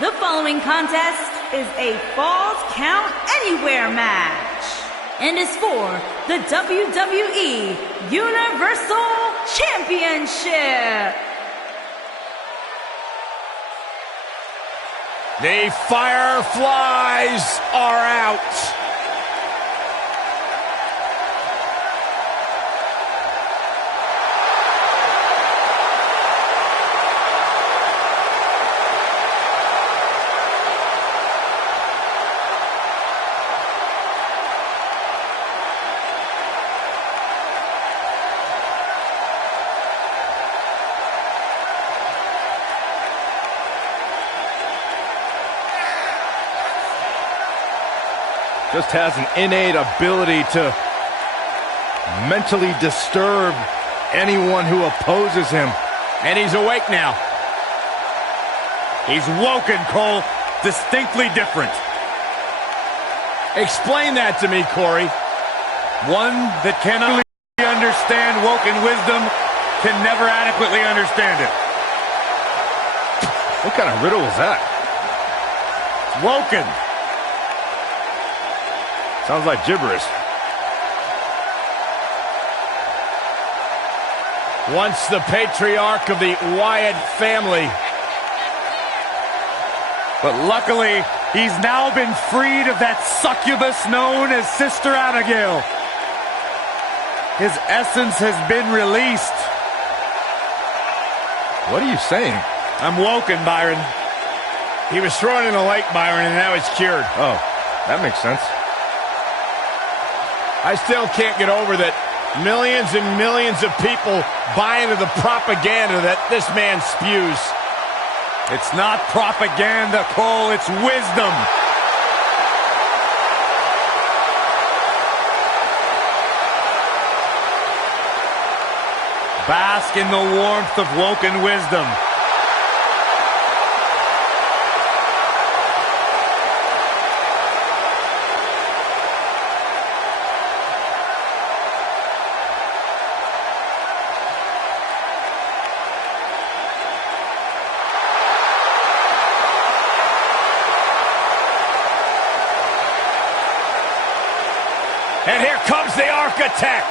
The following contest is a Falls Count Anywhere match and is for the WWE Universal Championship. The Fireflies are out. Just has an innate ability to mentally disturb anyone who opposes him. And he's awake now. He's woken, Cole. Distinctly different. Explain that to me, Corey. One that cannot understand woken wisdom can never adequately understand it. What kind of riddle was that? Woken. Sounds like gibberish. Once the patriarch of the Wyatt family. But luckily, he's now been freed of that succubus known as Sister Abigail. His essence has been released. What are you saying? I'm woken, Byron. He was thrown in the lake, Byron, and now he's cured. Oh, that makes sense. I still can't get over that millions and millions of people buy into the propaganda that this man spews. It's not propaganda, Cole, it's wisdom. Bask in the warmth of woken wisdom. And here comes the Architect.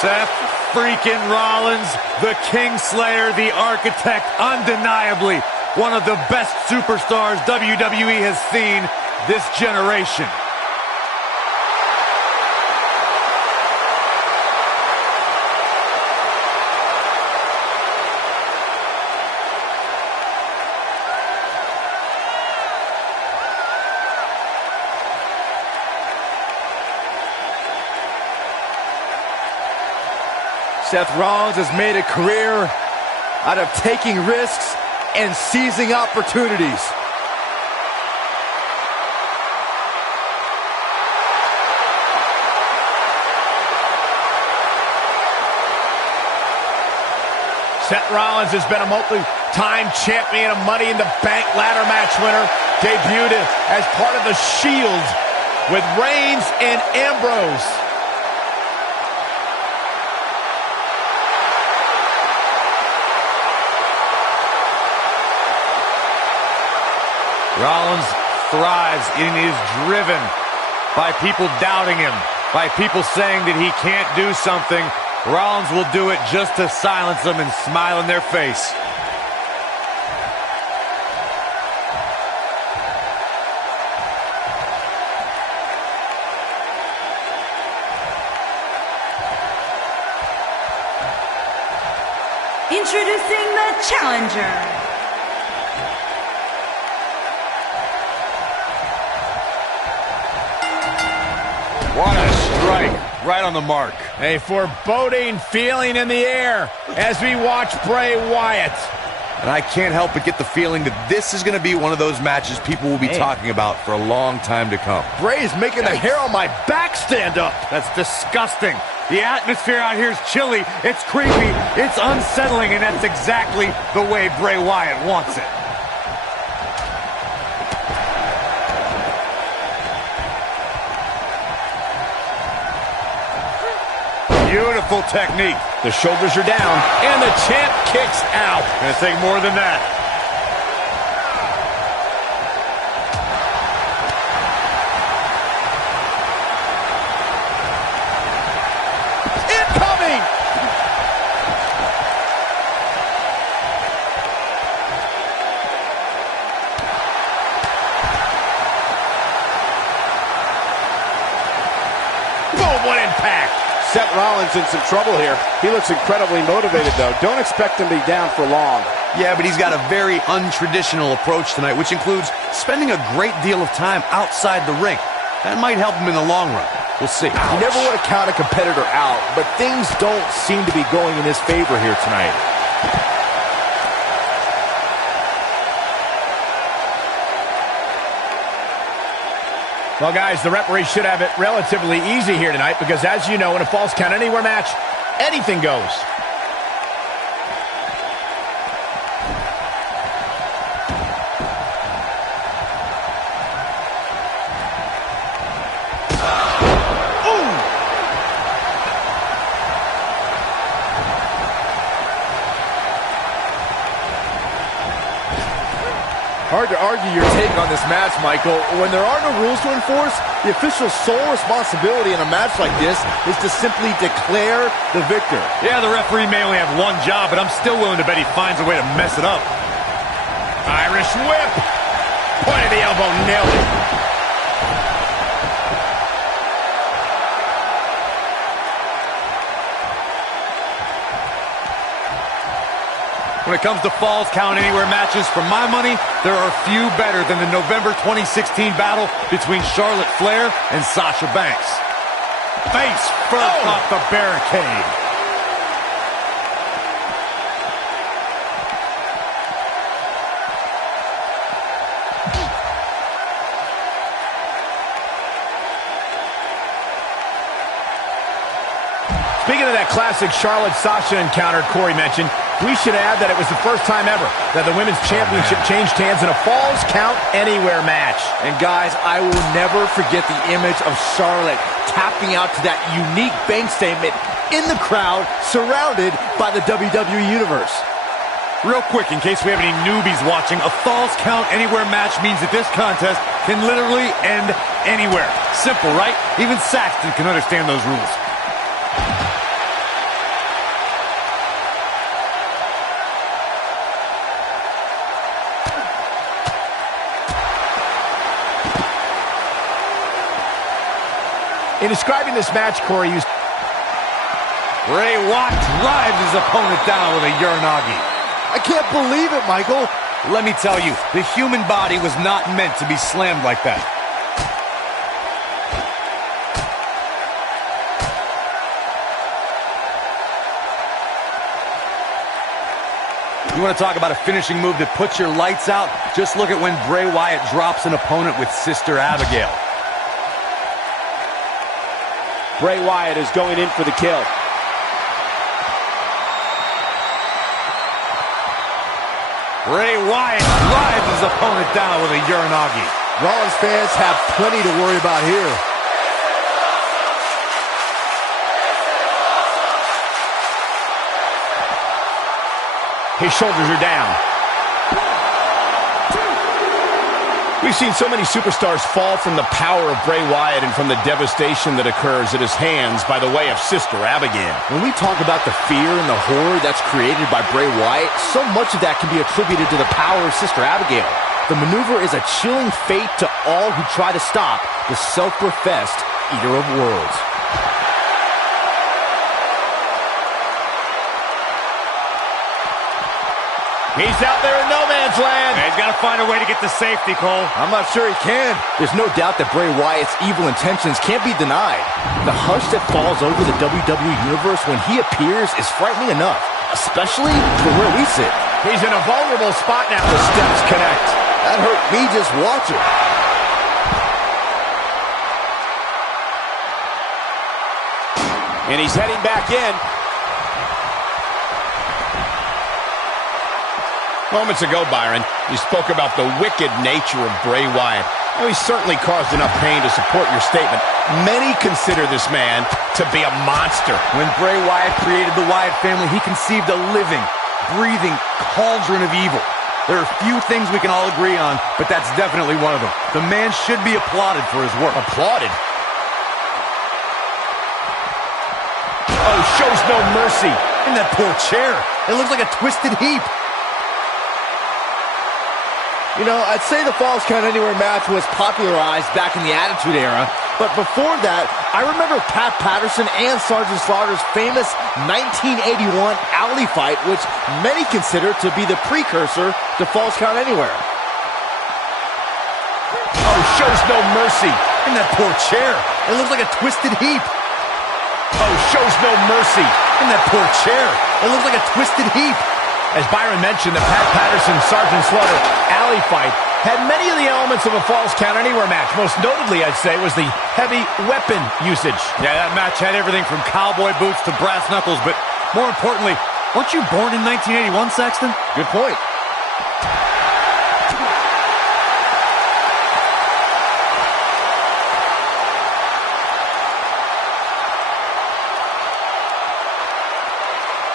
Seth freaking Rollins, the Kingslayer, the Architect, undeniably one of the best superstars WWE has seen this generation. Seth Rollins has made a career out of taking risks and seizing opportunities. Seth Rollins has been a multi-time champion, a Money in the Bank ladder match winner, debuted as part of the Shield with Reigns and Ambrose. Rollins thrives and he is driven by people doubting him, by people saying that he can't do something. Rollins will do it just to silence them and smile in their face. Introducing the challenger. What a strike, right on the mark. A foreboding feeling in the air as we watch Bray Wyatt. And I can't help but get the feeling that this is going to be one of those matches people will be talking about for a long time to come. Bray's making the hair on my back stand up. That's disgusting. The atmosphere out here is chilly, it's creepy, it's unsettling, and that's exactly the way Bray Wyatt wants it. Beautiful technique. The shoulders are down, and the champ kicks out. Gonna take more than that. Incoming! Boom, what impact! Seth Rollins in some trouble here. He looks incredibly motivated, though. Don't expect him to be down for long. Yeah, but he's got a very untraditional approach tonight, which includes spending a great deal of time outside the ring. That might help him in the long run. We'll see. You never want to count a competitor out, but things don't seem to be going in his favor here tonight. Well, guys, the referee should have it relatively easy here tonight because, as you know, in a Falls Count Anywhere match, anything goes. Hard to argue your take on this match, Michael. When there are no rules to enforce, the official's sole responsibility in a match like this is to simply declare the victor. Yeah, the referee may only have one job, but I'm still willing to bet he finds a way to mess it up. Irish whip. Point of the elbow, nailed it. When it comes to Falls Count Anywhere matches, for my money, there are few better than the November 2016 battle between Charlotte Flair and Sasha Banks. Face first off the barricade. Speaking of that classic Charlotte-Sasha encounter Corey mentioned, we should add that it was the first time ever that the Women's Championship changed hands in a Falls Count Anywhere match. And guys, I will never forget the image of Charlotte tapping out to that unique bank statement in the crowd, surrounded by the WWE Universe. Real quick, in case we have any newbies watching, a Falls Count Anywhere match means that this contest can literally end anywhere. Simple, right? Even Saxton can understand those rules. In describing this match, Corey used... Bray Wyatt drives his opponent down with a Uranagi. I can't believe it, Michael. Let me tell you, the human body was not meant to be slammed like that. You want to talk about a finishing move that puts your lights out? Just look at when Bray Wyatt drops an opponent with Sister Abigail. Bray Wyatt is going in for the kill. Bray Wyatt drives his opponent down with a Uranagi. Rollins fans have plenty to worry about here. His shoulders are down. We've seen so many superstars fall from the power of Bray Wyatt and from the devastation that occurs at his hands by the way of Sister Abigail. When we talk about the fear and the horror that's created by Bray Wyatt, so much of that can be attributed to the power of Sister Abigail. The maneuver is a chilling fate to all who try to stop the self-professed Eater of Worlds. He's out there in no man's land. He's got to find a way to get to safety, Cole. I'm not sure he can. There's no doubt that Bray Wyatt's evil intentions can't be denied. The hush that falls over the WWE Universe when he appears is frightening enough, especially from where we sit. He's in a vulnerable spot now. The steps connect. That hurt me just watching. And he's heading back in. Moments ago, Byron, you spoke about the wicked nature of Bray Wyatt. Now, he certainly caused enough pain to support your statement. Many consider this man to be a monster. When Bray Wyatt created the Wyatt family, he conceived a living, breathing cauldron of evil. There are few things we can all agree on, but that's definitely one of them. The man should be applauded for his work. Applauded? Oh, shows no mercy. In that poor chair. It looks like a twisted heap. You know, I'd say the Falls Count Anywhere match was popularized back in the Attitude Era, but before that, I remember Pat Patterson and Sergeant Slaughter's famous 1981 alley fight, which many consider to be the precursor to Falls Count Anywhere. Oh, shows no mercy. In that poor chair. It looks like a twisted heap. Oh, shows no mercy. In that poor chair. It looks like a twisted heap. As Byron mentioned, the Pat Patterson-Sergeant Slaughter alley fight had many of the elements of a Falls Count Anywhere match. Most notably, I'd say, was the heavy weapon usage. Yeah, that match had everything from cowboy boots to brass knuckles, but more importantly, weren't you born in 1981, Saxton? Good point.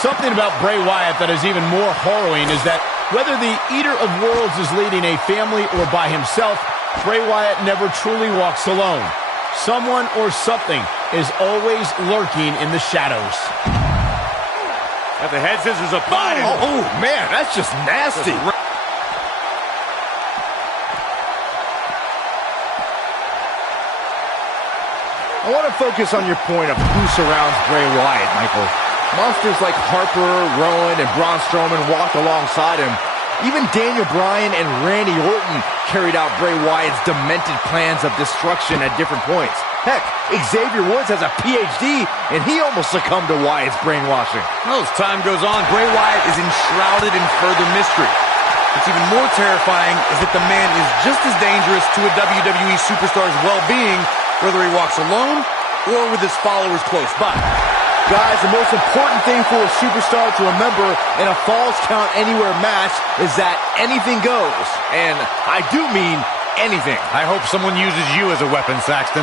Something about Bray Wyatt that is even more harrowing is that whether the Eater of Worlds is leading a family or by himself, Bray Wyatt never truly walks alone. Someone or something is always lurking in the shadows. Got the head scissors applied. Oh, man, that's just nasty. I want to focus on your point of who surrounds Bray Wyatt, Michael. Monsters like Harper, Rowan, and Braun Strowman walked alongside him. Even Daniel Bryan and Randy Orton carried out Bray Wyatt's demented plans of destruction at different points. Heck, Xavier Woods has a PhD, and he almost succumbed to Wyatt's brainwashing. Well, as time goes on, Bray Wyatt is enshrouded in further mystery. What's even more terrifying is that the man is just as dangerous to a WWE superstar's well-being, whether he walks alone or with his followers close by. Guys, the most important thing for a superstar to remember in a Falls Count Anywhere match is that anything goes. And I do mean anything. I hope someone uses you as a weapon, Saxton.